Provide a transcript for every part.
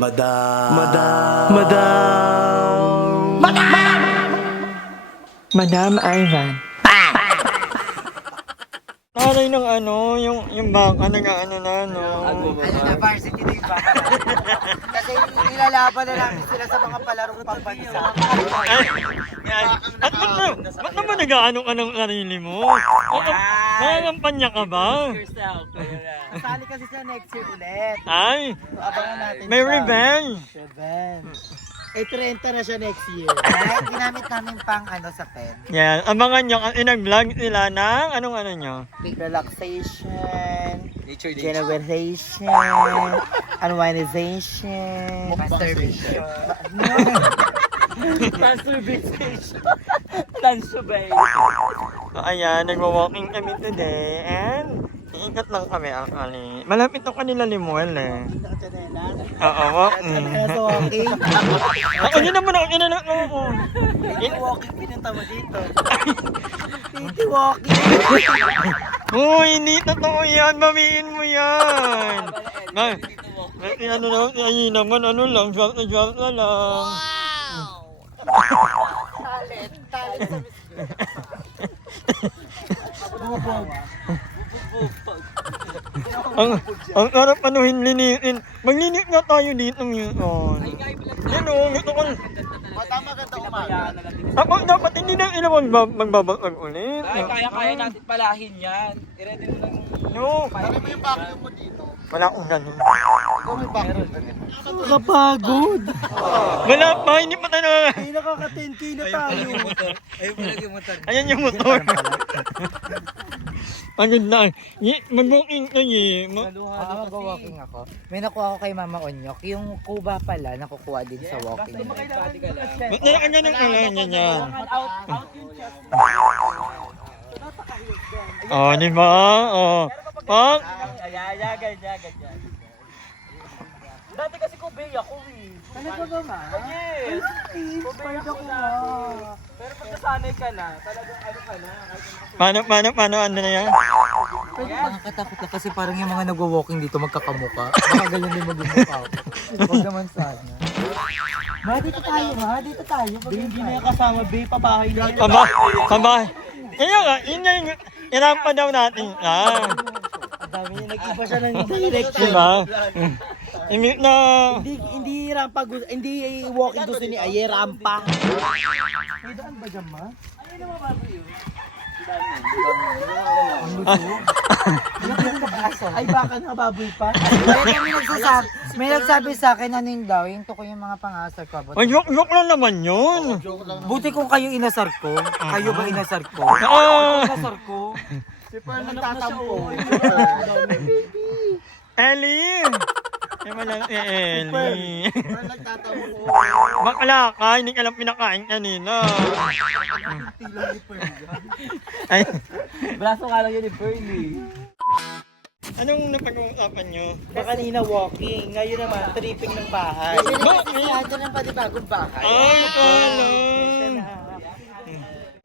Madam. Madam Ivan. Taray ng ano, yung baka nag-ano na, no? Ano na, varsity na yung baka. Kasi nilalaban na namin sila sa mga palarong pambansa. Ay, at ba't naman nag-ano ka ng sarili mo? Nangangampanya ka ba? Kasali kasi siya next year ulit. Ay, So, abangan natin may siya. revenge. Revenge. Eh, 30 na siya next year. Kaya ginamit namin pang sa pen. Yan, abangan nyo, inag-vlog sila ng anong ano nyo? Relaxation, generation, unwinization, masturbation. So, ayan, nagwa-walking kami today and iikot lang kami actually. Malapit na kanila Limuel eh. Oo, walking. Kaya sa walking, Ako yun naman ako, inanak ako. walking pinunta mo dito. Titi walking. Uy, hindi totoo yan, mamiin mo yan. Ano naman, ayun naman, ano lang, swap na lang. Talent sa ang sarap anuhin, linisin. Maglinis nga tayo dito ngayon. Yan o, ito ko. Tama ganda umaga. Ako dapat hindi na ila magbabagag ulit. Ay, kaya natin palahin yan. I-ready mo lang. No, Ano mo yung vacuum mo dito? wala akong ganun. Ikaw may vacuum. Kapagod. Wala pa, hindi pa tayo na. Hindi nakaka-10k na tayo. Ayun pala yung motor. Ayan yung motor. Pagod na. Mag-walking kayo eh. Mag-walking ako. May nakuha ko kay Mama Onyok. Yung kuba pala, nakukuha din sa walking. Ba't nila ka ganun ka lang ganyan? Oh, di ba? Oh. Pag, Ganyan. Dati kasi kubay ako eh. Talaga ba, Ma? Yes! Kubay ako na. Pero pag nasanay ka na, talagang ano ka na. paano, ano na yan? Nakakatakot na kasi parang yung mga nagwa-walking dito magkakamuka. Baka ganyan din maging mukha ko. Huwag naman sana. Ma, dito tayo, Ma. Dito tayo. Hindi na yung kasama, Be. Pabahay na. Kabay. Kaya nga, yun yung irampa daw natin. Ang dami niya. Nag-iba siya ng direction. Diba? Imit na. Hindi rampa, hindi walking gusto ni Aye, rampa. May daan ba dyan, Ma? Ay, baka nababoy pa. May nagsabi sa akin, ano yun daw, yung tukoy yung mga pangasar ko. Ay, joke lang naman yun. Buti kung kayo inasar ko. Kayo ba inasar ko? Inasar ko. Si Pearl nagtatampo. Ellie! Ay, malang Ellie. Pearl nagtatampo. Bakla ka, hindi ka lang pinakain kanina. Ay, Braso ka lang yun ni Pearly. anong napag-uusapan nyo? Kanina walking, ngayon naman tripping ng bahay. Ito ng panibagong bahay. Ay, alam.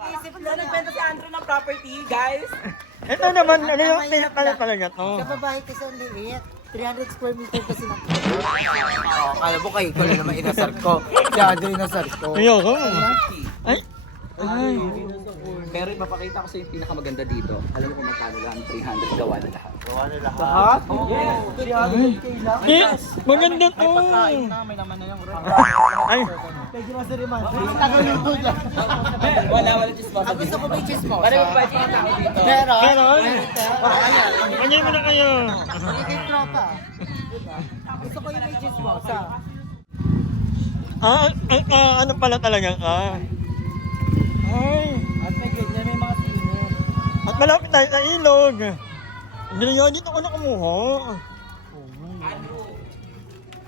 Isip na nagbenta si Andrew ng property, guys. Ito naman, ano yung pinakala talaga to? Sa babae kasi ang liit. 300 square meter kasi ng Oo, kala mo kayo na naman inasar ko. Kaya inasar ko. Ayoko. Ay, ay. Pero ipapakita ko sa yung pinakamaganda dito. Alam mo kung magkano lang, 300 gawa na lahat. Lahat? Yes! 300k lang? Eh, maganda to. May naman na yung Ay, Medyo masiriman. Tagaluto lang. Wala chismosa. Ang gusto ko may chismosa. Paano yung budget ng tao dito? Meron? meron? Ganyan mo na kayo. Magiging tropa. Gusto ko yung may chismosa. Ano pala talaga ka? Ay, At may ganyan, may mga singin. at malapit tayo sa ilog. Hindi dito ko na kumuha.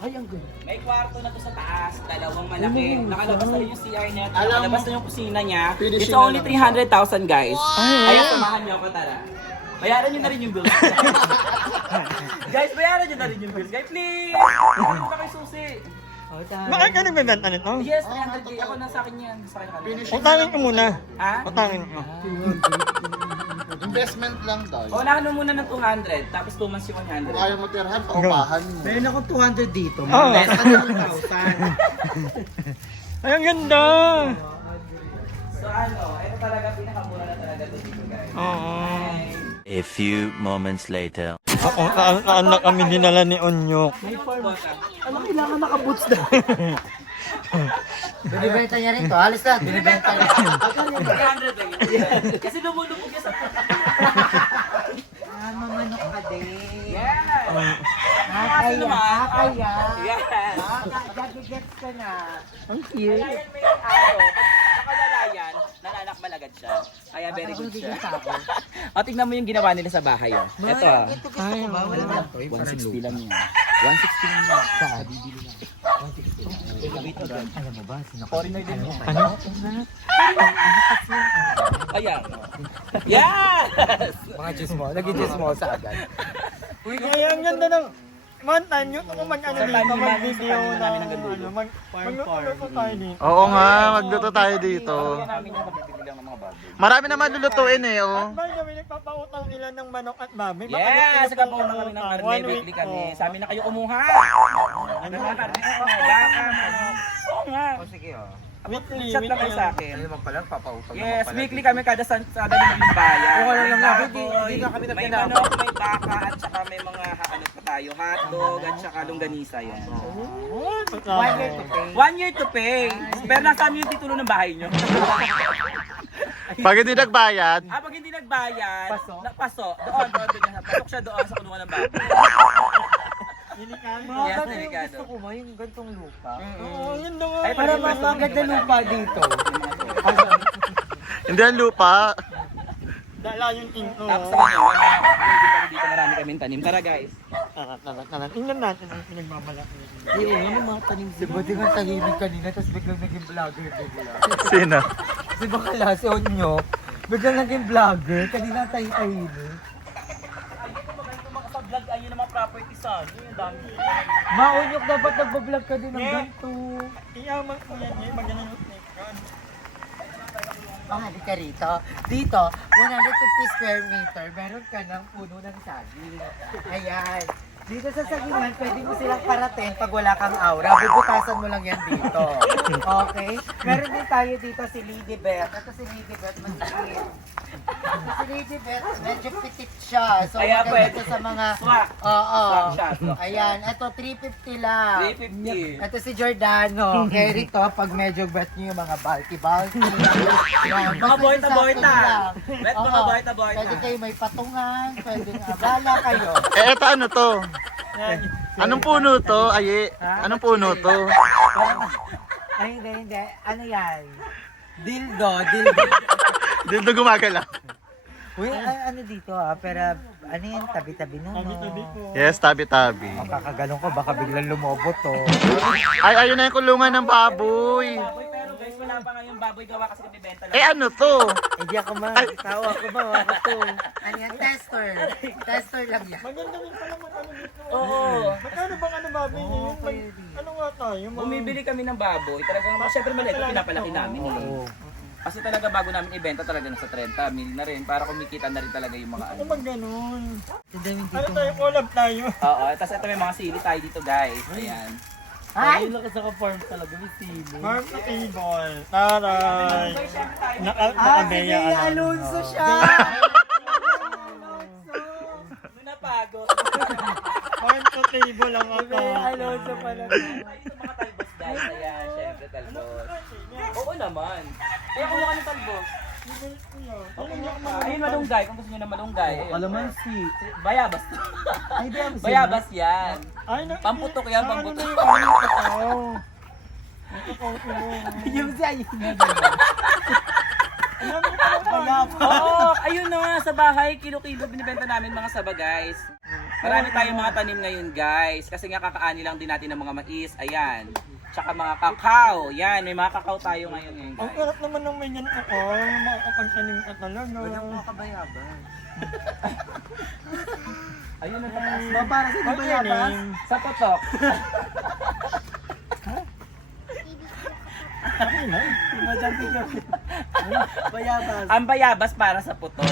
Ay, ang ganda. May kwarto na to sa taas, dalawang malaki. Nakalabas na rin yung CR niya, nakalabas na yung kusina niya. It's only 300,000 guys. Kaya samahan niyo ako, tara. Bayaran niyo na rin yung bills. Guys, bayaran niyo na rin yung bills. Guys, please! Ano pa kay Susi? Bakit ka nagbebenta nito? Yes, 300k. Ako na sa akin yan. Sa akin na kami. Utangin ko muna. Ha? Utangin ko. investment lang daw. O, unahan mo muna ng 200, tapos 2 months yung 100. Kung ayaw mo tirahan, paupahan mo. Meron akong 200 dito. Oo. Less than 1,000. Ay, ang ganda! So ano, ito talaga pinakamura na talaga ito dito guys. Oo. A few moments later. Ako, saan na kami dinala ni Onyok. Alam, kailangan naka-boots na. Binibenta niya rin to. Halos na. Binibenta niya. 300 lang yun. Kasi lumulubog yan sa Mamanok ka din. Yes! Nakakaya. Yes! Gagigets ka na. Ang Kaya cute. yan may araw, pag nakalala yan, nananakmal agad siya. Kaya very good siya. O, tignan mo yung ginawa nila sa bahay. Oh. Ito. Ito gusto ko ba? Wala na to. 160 lang yan. 160 lang yan. Saan? Alam mo ba? Foreigner din yan. Ano? Ayan. Yes! Mga juice mo. Nag-juice mo sa agad. Uy, kaya ang ganda ng... One time, yung ako mag-ano Sa dito, time namin, mag-video sa time na, namin ng gandulo. mag-luto tayo dito. Oo nga, magluto tayo dito. Kaya namin yung mabibili lang ng mga baboy. Marami naman lulutuin eh, oh. By the way, nagpapautang sila ng manok at baboy. Baka Yes! gusto Saka nyo po na kami ng utang. karne, One weekly week kami. po. Sa amin na kayo kumuha. Ano mga karne? Baka, manok. Oo nga. Sige oh. Weekly, Chat lang kayo sa akin. Ano naman pala? Papautang Yes, weekly kami kada sa daling yung bayan. Oo, alam May nga, baboy, hindi na kami may nagkailangan. manok, may baka, at saka may mga ano pa tayo, hotdog, at saka longganisa yan. Oh, 1 year to pay. 1 year to pay. Pero nasaan yung titulo ng bahay nyo? Pag hindi nagbayad, Pag hindi nagbayad, Paso? paso. Doon, pasok siya doon sa kulungan ng baboy. Delikado. Mga Yes, ganito yung delikado. gusto ko ba? Yung gantong lupa. Oo, ang ganda nga. Ay, Para mas maganda lupa dito. hindi ang lupa. Dala yung tinto. Tapos sa kanya, may mga kapatid dito marami kaming tanim. Tara guys. Tara. Tingnan natin ang pinagmamalaki. Yung ano mga tanim. Si Buddy nga tahimik kanina, tapos biglang naging vlogger bigla. Sino? Si Bakala, si Onyo, biglang naging vlogger. Kanina tahimik. Vlog ayun ng mga property sa yung dami. Maonyok, dapat nagbablog ka din ng Yeah. ganito. Iyaman ko yan eh. Magaling yung sneaker. Mahali ka rito. Dito, 150 square meter, meron ka ng puno ng saging. Ayan. Dito sa sagingan, pwede mo silang parating pag wala kang aura. Bubutasan mo lang yan dito. Okay? Meron din tayo dito si Lady Beth. Ito si Lady Beth, masikin. Si Lady Beth, medyo petit siya. So, Kaya maganda pwede. ito sa mga... Swak. Oo. Swak siya, swak. Ayan, ito 350 lang. 350. Ito si Giordano. Carry to pag medyo bet nyo yung mga bulky. Yan. Mga boyta-boyta. Sakto lang. Bet mga Oo. boyta-boyta. Pwede kayo may patungan, pwede nga. Bala kayo. Eh, eto ano to? Anong puno to? Ay, anong puno to? Ay, hindi. Ano yan? Dildo. Dito gumagalaw. Uy, ano dito pero ano yan? Tabi-tabi na, no? Tabi ko. Yes, tabi-tabi. Kakagalong ko, baka biglang lumobot, to. Ay, ayun na yung kulungan ng baboy. Baboy, pero guys, wala pa ngayong baboy gawa kasi nabibenta lang. Eh, ano to? Hindi ako tawa ko ba? Ako to. Ano yan? Tester. Tester lang yan. Maganda rin pala ano dito. Oo. Magkano bang ano baboy niyo? Ano nga tayo? Bumibili kami ng baboy. Talagang, syempre maliit, pinapalaki namin eh. Oo. Kasi talaga bago namin ibenta talaga nasa 30 mil na rin para kumikita na rin talaga yung mga Ano ano. bang ganun? Daming Ano dito. tayo? Collab tayo. Oo, tapos ito may mga sili tayo dito guys. Ayan. Ay! farm talaga may sili. Farm to table. Taray. Ah, si Nakabeya Bea Alonso siya! May napagod. Farm to table lang ako. Bea Alonso pala. Ay, ito mga talbos guys. Ayan, syempre talbos. Oo naman. Kaya kumuha ka ng talbos. Ayun, malunggay. Kung gusto nyo ng malunggay. Ayun. Kalamansi. Bayabas. Ay, di ako Bayabas yan. Ay, Pamputok yan, Ano pamputok. na yung ano ito? Yung siya yun. Oo, ayun na sa bahay, kilo-kilo binibenta namin mga saba guys. Marami tayong mga tanim ngayon guys. Kasi nga kakaani lang din natin ng mga mais. Ayan. Tsaka mga kakao. Yan, may mga kakao tayo ngayon Ang guys. sarap naman ng may ganito ko. Makakapagtanim ka talaga. Walang mga kabayaban. Ayun na taas. Ba, para sa Ay, kabayabas? galing. Sa putok. Bayabas. Ang bayabas para sa putok.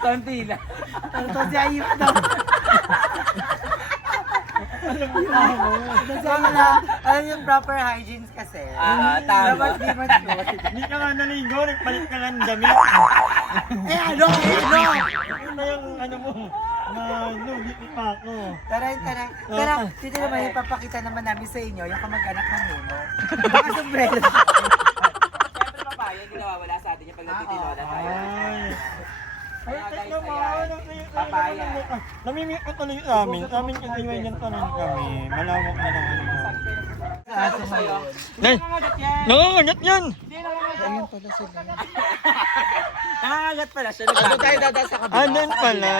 Konti lang. Ito si Ayip na. Alam yung proper hygiene kasi. Tama. Dapat di mature. Hindi ka nga naligo, nagpalit ka nga ng damit. Ano? Yun na yung ano mo, na lugi pa ako. Pero dito naman ipapakita naman namin sa inyo yung kamag-anak ng Nuno. Baka sombrero. Siyempre papaya, hindi nawawala sa atin yung pag nagtitinola tayo. Ay, Guys, naman, papaya. namimik ko tuloy sa amin. Sa amin kasi may gantanan kami. Malawak na lang ano. Aso sa'yo. Nay, Nangangagat yan. nangangagat yan. Hindi nangangagat. Nangangagat pala siya. Ano tayo dadaan sa kabila? Andun pala.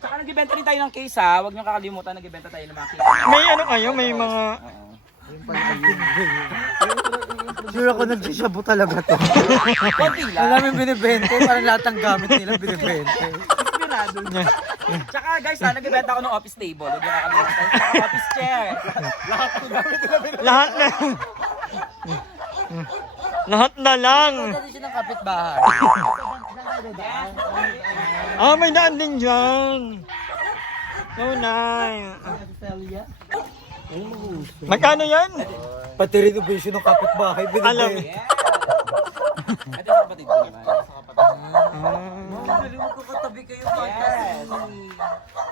Tsaka nagbibenta rin tayo ng case ha. Huwag niyong kakalimutan, nagbibenta tayo ng mga case. May ano kayo, may mga... Sure ako nagsisabo talaga to. Konti lang. Alam yung binibente, parang lahat ng gamit nila binibente. Inspirado niya. Tsaka guys, nagbibenta ako ng office table. Huwag niyo kakalimutan. Tsaka office chair. Lahat na. Lahat na lang. Dito siya ng kapitbahay. Ah, may daan din dyan. So nice. Magkano yan? Pati renovation ng kapitbahay Alam. binibente. Ito sa kapatid ko naman. Galing magkakatabi kayo Yes.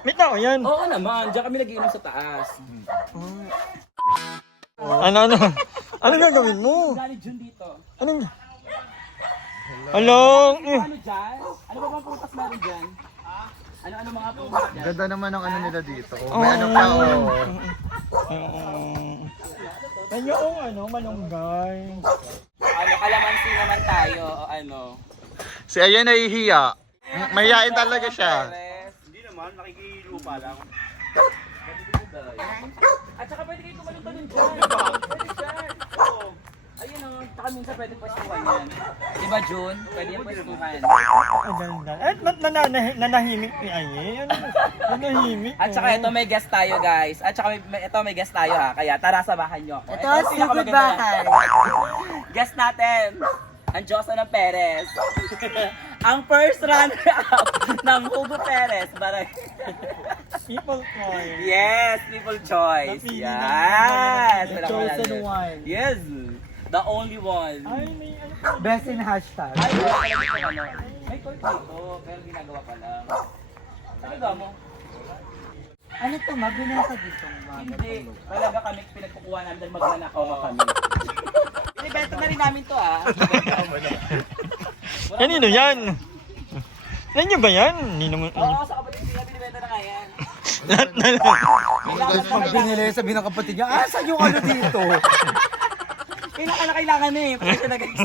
May tao yan. Oo naman, diyan kami nagiinom sa taas. Ano? Ano gagawin mo? Gani Jun dito. Anong... Along. Ano dyan? Ano ba bang putas meron dyan? Ano mga putas dyan? Ganda naman ang ano nila dito. May ano pa, Kanya ano, malunggay. Ano, kalamansi naman tayo, o ano? Si Ayan nahihiya. Mahihain talaga siya. Hindi naman, nakikilupa lang. At saka pwede kayo tumalon-talon dyan. Pwede dyan. Oo. Ayun o, saka minsan pwede pwestuhan yan. Diba Jun? Pwede yung pwestuhan. Ang ganda. Eh, ba't nanahimik ni Aye? Ano? Nanahimik. At saka ito may guest tayo guys. At saka ito may guest tayo ha. Kaya tara samahan nyo ako. Ito ang si pinakamaganda Goodbye. yan. Guest natin. Ang Diyosa ng Perez. Ang first runner-up ng Hugo Perez. People choice. Yes, people choice. Napili Yes. ng- Chosen one. Yes. The only one. Ay, may ano. Best in hashtag. Ay, wala pala dito ano. May court dito, pero ginagawa pa lang. Talaga mo? Ano to, mabinasa dito. Hindi. Talaga kami pinagkukuha namin dahil magnanakaw na kami. Binibenta na rin namin to ah. Kanino yan? Yan nyo ba yan? Hindi naman. Oo, sa kapatid nila binibenta na nga yan. Lahat na lang. Pag binili, sabi ng kapatid niya, saan yung ano dito? Kailangan na eh. Pwede na guys.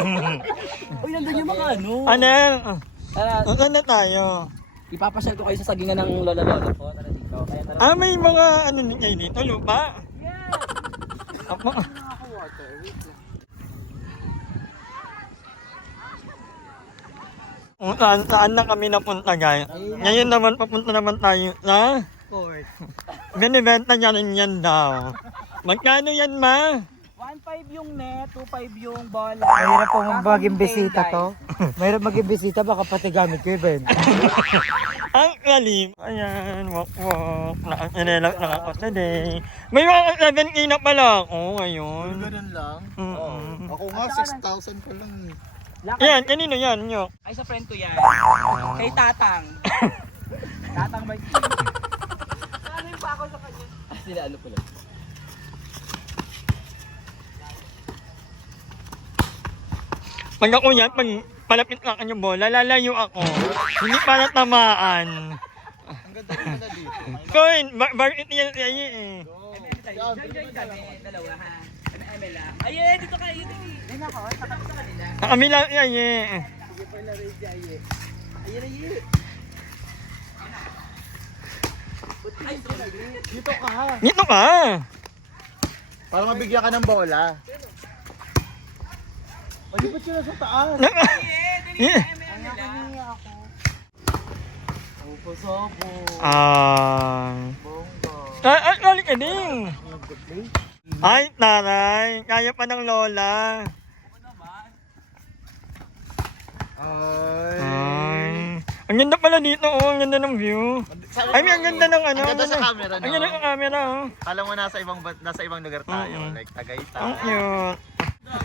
Uy, nandun yung mga ano. Ano yan? Tara, Saan na tayo? ipapasyal ko kayo sa sagingan ng lola-lola ko. Tara dito. Kaya tara. Ah, may mga ano kayo dito, lupa? Apo. Saan na kami napunta, guys? Ngayon naman, papunta naman tayo sa Court. binibenta niya rin yan daw. Magkano yan, ma? 1.5 yung net, 2.5 yung bola. Mahirap pong Kaso maging yung bisita guys. to. Mahirap maging bisita, baka pati gamit ko yun. Ang galing. Ayan, walk. Nakakilala lang ako today. May mga 7K na pala ako ngayon. Ganun lang. Mm-mm. Ako nga, 6,000 pa lang. Yan, kanino yan, nyo? Ay, sa friend ko yan. Kay Tatang. Tatang by team. Ano yung pa ako sa kanya? Sila ano pala. Pag ako yan, pag palapit na kanyang bola, lalayo ako. Hindi para tamaan. Ang ganda rin nila dito. Koin, bakit yan siya eh. Join kami, dalawa ha. Ano, Emela? Ayun, dito kayo. Ayun ako, sa kanila. Kami lang yan eh. Dito ka. Para mabigyan ka ng bola. Pwede ba sila sa taas? Yeah. Opo-sopo. Bongga. Ay, ka din. Ay, taray. Kaya pa ng lola. Ay. Ang ganda pala dito, oh. Ang ganda ng view. Ay, may ang ganda ng ano. Ang ganda sa camera, Ang no? ganda ng camera, oh. Alam mo, nasa ibang lugar tayo. Like, Tagaytay. Ang cute.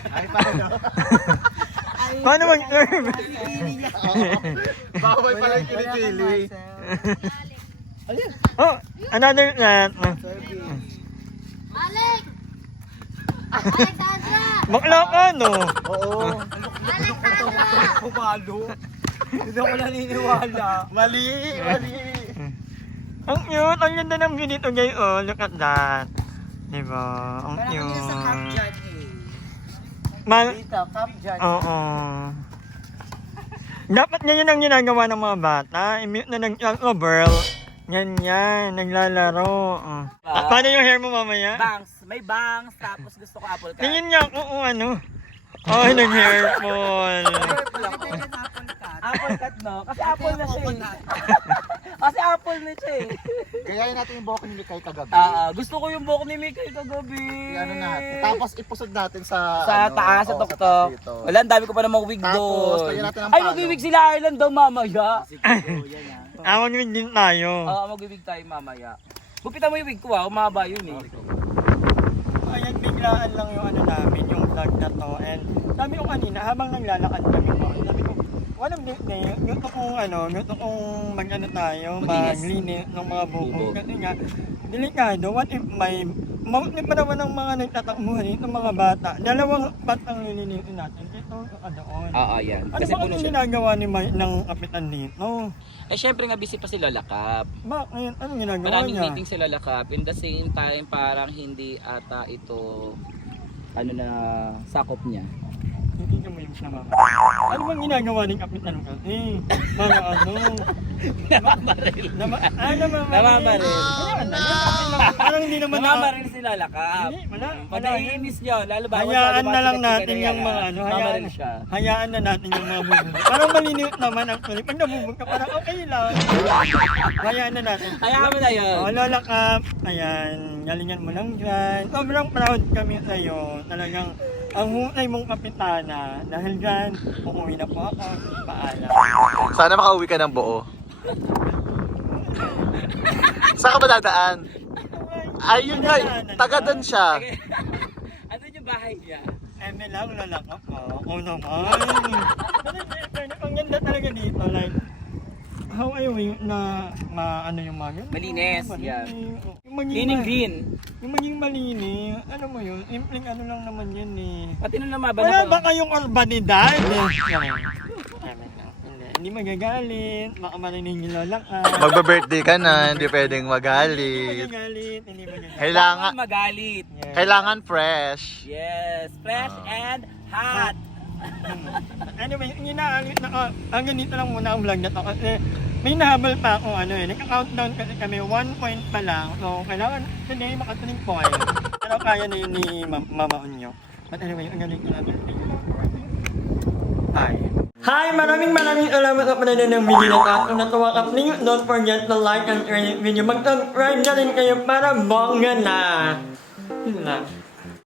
Ay, paano? Paano mag-curve? Bawal pala yung kilikili. Oh, another net. Alec! Alexandra! Bakla ka, no? Oo. Alexandra! Pumalo. Hindi ako naniniwala. Mali. Ang cute. Ang ganda ng view dito, guys. Oh, look at that. Diba? Ang Parang kami sa Camp cute. John Mal- Dito, Camp John. Oo. Dapat ganyan ang ginagawa ng mga bata. I-mute na ng girl. Ganyan, naglalaro. Oh. Paano yung hair mo mamaya? Bangs. May bangs. Tapos gusto ko apple cut. Tingin niya ako kung ano. Ay, nag-hair fall. Apple cut, no? Kasi apple na siya eh. Kasi apple na siya eh. Gayahin natin yung buhok ni Mikay kagabi. Gusto ko yung buhok ni Mikay kagabi. Ano natin. Tapos ipusod natin sa... Sa taas, sa tuktok. Wala, ang dami ko pa namang wig Tapos, doon. lagyan natin ng Ay, palo. mag-wig sila Ireland daw mamaya. Awag din tayo. Oo, mag-wig tayo mamaya. Gupitan mo yung wig ko umaba yun eh. Ayan, biglaan lang yung ano namin, yung vlog na to. And sabi ko kanina, habang naglalakad kami po, sabi ko, walang day, gusto kong mag-ano tayo, maglinis ng mga bubog. Kasi nga, delikado, what if may maulit pa naman ng mga nagtatakbuhan dito, mga bata. Dalawang batang nilinisin natin. Ito, doon. Oo, yan. Ano Kasi ba puno ang siya. ginagawa ng kapitan dito? Eh, syempre nga busy pa si Lola Cap. Bakit? Anong ginagawa Maraming niya? meeting si Lola Cap. In the same time, parang hindi ata ito ano na sakop niya. Hindi ka mo yung siya mama. Ano bang ginagawa ng kapitan kasi? Mga ano? Namamaril. Namamaril. Ayan, parang hindi naman Namamaril si Lola Cap. Hindi, wala. Pag naiinis niyo, lalo ba? Hayaan na lang natin yung mga ano, Namamaril siya. hayaan na natin yung mga bubog. Parang maliniw naman ang kulit. Pag nabubog ka, parang okay lang. Hayaan na natin. Hayaan mo na yun. Oh, Lola Cap, ayan, galingan mo lang dyan. Sobrang proud kami sa'yo. Talagang ang hunay mong kapitana. Dahil dyan, umuwi na po ako. Paalam. Sana makauwi ka ng buo. Saan ka ba dadaan? Ayun nga, taga doon siya. Ano yung bahay niya? Eme lang, Lola Cap. Oo naman. Ang ganda talaga dito. Like, how I wish na ano yung mga ganun. Malinis, yeah. Yung maging Clean green. Yung maging malinis, ano mo yun, simpleng ano lang naman yan eh. Pati nung lumaban Wala ako. ba kayong urbanidad? Hindi magagalit, baka marinig yung Lola ka. Magba-birthday ka na, hindi pwedeng Hindi magalit. magagalit, hindi magagalit. Kailangan, Magalit. Yeah. kailangan fresh. Yes, fresh and hot. Anyway, inaalit na hanggang dito lang muna ang vlog na to kasi may nahabol pa ako ano eh. Nagka-countdown kasi kami 1 point pa lang. So, kailangan today makatuling point. Pero kaya na yun ni Mama Unyo. But anyway, ang galing ko natin. Hi! Maraming salamat sa panonood ng video na ito. Kung natuwa ka, please don't forget to like and share this video. Mag-subscribe na rin kayo para bongga na. Yun lang.